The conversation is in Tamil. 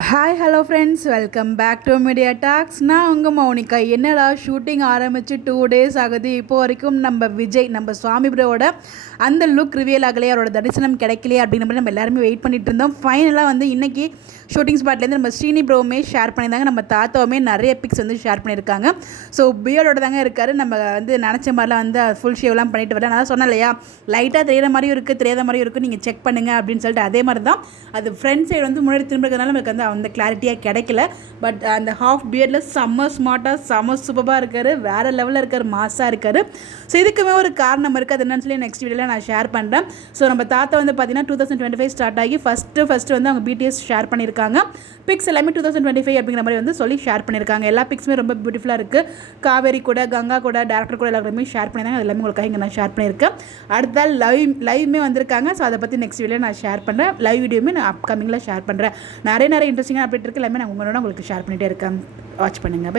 Hi hello friends, welcome back to media talks. நான் உங்கள் மௌனிகா. என்னடா ஷூட்டிங் ஆரம்பித்து 2 days ஆகுது, இப்போ வரைக்கும் நம்ம விஜய் நம்ம சுவாமி ப்ரோவோட அந்த லுக் ரிவியல் ஆகலையே, அவரோட தரிசனம் கிடைக்கலையே அப்படிங்கிற மாதிரி நம்ம எல்லாருமே வெயிட் பண்ணிட்டு இருந்தோம். ஃபைனலாக வந்து இன்றைக்கி ஷூட்டிங் ஸ்பாட்லேருந்து நம்ம ஸ்ரீனி ப்ரோவுமே ஷேர் பண்ணியிருந்தாங்க, நம்ம தாத்தாவுமே நிறைய பிக்ஸ் வந்து ஷேர் பண்ணியிருக்காங்க. ஸோ பியர்டோட தாங்க இருக்கார். நம்ம வந்து நினச்ச மாதிரிலாம் வந்து ஃபுல் ஷேவ்லாம் பண்ணிட்டு வரல. நான் சொன்னேன் இல்லையா, லைட்டாக தெரியிற மாதிரியும் இருக்குது, தெரியாத மாதிரியும் இருக்குது, நீங்கள் செக் பண்ணுங்கள் அப்படின்னு சொல்லிட்டு. அதே மாதிரி தான் அது ஃப்ரண்ட் சைடு வந்து முன்னாடி திரும்பிக்கிறதுனால நமக்கு வந்து அந்த கிளாரிட்டியாக கிடைக்கல. பட் அந்த ஹாஃப் பியர்டில் செம்ம ஸ்மார்ட்டாக செம்ம சூப்பராக இருக்கார், வேறு லெவலில் இருக்கார், மாஸாக இருக்கார். ஸோ இதுக்குமே ஒரு காரணம் இருக்குது, அது என்னன்னு சொல்லி நெக்ஸ்ட் வீடியோவில் நான் ஷேர் பண்ணுறேன். ஸோ நம்ம தாத்தா வந்து பார்த்தீங்கன்னா 2025 ஸ்டார்ட் ஆகி ஃபஸ்ட்டு வந்து அவங்க பிடிஎஸ் ஷேர் பண்ணியிருக்காங்க. பிக்ஸ் எல்லாமே 2025 அப்படிங்கிற மாதிரி வந்து சொல்லி ஷேர் பண்ணியிருக்காங்க. எல்லா பிக்ஸுமே ரொம்ப பியூட்டிஃபுல்லாக இருக்குது. காவேரி கூட, கங்கா கூட, டேரக்டர் கூட எல்லாருமே ஷேர் பண்ணியிருந்தாங்க. அது எல்லாமே உங்களுக்காக இங்கே நான் ஷேர் பண்ணியிருக்கேன். அடுத்த லைவ்மே வந்திருக்காங்க. ஸோ அதை பற்றி நெக்ஸ்ட் வீடியோ நான் ஷேர் பண்ணுறேன். லைவ் வீடியோமே நான் அப்கமிங்கில் ஷேர் பண்ணுறேன். நிறைய இன்ட்ரெஸ்டிங்காக அப்டேட் இருக்குது, எல்லாமே நான் உங்களுக்கு ஷேர் பண்ணிகிட்டே இருக்கேன். வாட்ச் பண்ணுங்கள். பை.